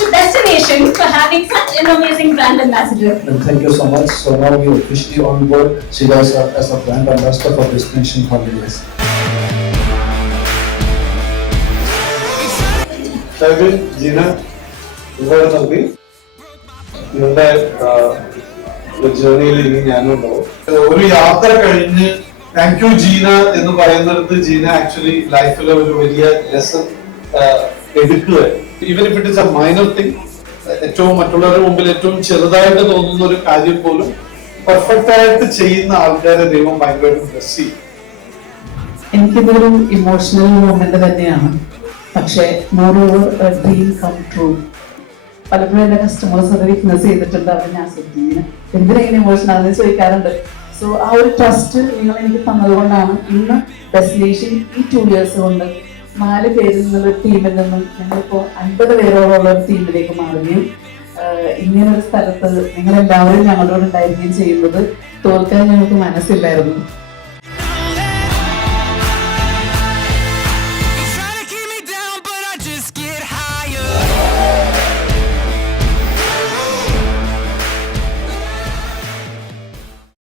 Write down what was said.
to Destination for having such an amazing brand ambassador. And thank you so much. So now we officially on board Sheila as a brand ambassador for Destination Holidays. Shybin, ജീന, ഒരുപാട് നന്ദി. നിങ്ങളുടെ ജേർണിയിൽ ഇനി ഞാനും ഉണ്ടാവും. ഒരു യാത്ര കഴിഞ്ഞ് താങ്ക് യു ജീന എന്ന് പറയുന്നിടത്ത് ജീന ആക്ച്വലി ലൈഫിലെ ഒരു വലിയ ലെസൺ എടുക്കുക. Even if it is A minor thing, ഏറ്റവും മറ്റുള്ളവരുടെ മുമ്പിൽ ഏറ്റവും ചെറുതായിട്ട് തോന്നുന്ന ഒരു കാര്യം പോലും പെർഫെക്റ്റ് ആയിട്ട് ചെയ്യുന്ന ആൾക്കാരെ ദൈവം ഭയങ്കരമായിട്ട് ബ്ലെസ് ചെയ്യും. എനിക്കിതൊരു ഇമോഷണൽ മൊമെന്റ് തന്നെയാണ്. പക്ഷേ മോറോവർ ഡ്രീം കം ട്രൂ. പലപ്പോഴും എൻ്റെ കസ്റ്റമേഴ്സ് അത് വിറ്റ്നസ് ചെയ്തിട്ടുണ്ട്. അവർ ഞാൻ ശ്രദ്ധിക്കുന്നത് എന്തിനെങ്ങനെ ഇമോഷണൽ ആണെന്ന് ചോദിക്കാറുണ്ട്. സോ ആ ഒരു ട്രസ്റ്റ് നിങ്ങൾ എനിക്ക് തന്നതുകൊണ്ടാണ് ഇന്ന് ഡെസ്റ്റിനേഷൻ ഈ 2 years കൊണ്ട് 4 പേരിൽ നിന്നുള്ള ടീമിൽ നിന്നും ഞങ്ങളിപ്പോൾ 50 പേരോളമുള്ള ഒരു ടീമിലേക്ക് മാറുകയും ഇങ്ങനൊരു സ്ഥലത്ത് നിങ്ങളെല്ലാവരും ഞങ്ങളോട് ഉണ്ടായിരിക്കുകയും ചെയ്യുന്നത് തോൽക്കാൻ ഞങ്ങൾക്ക് മനസ്സില്ലായിരുന്നു.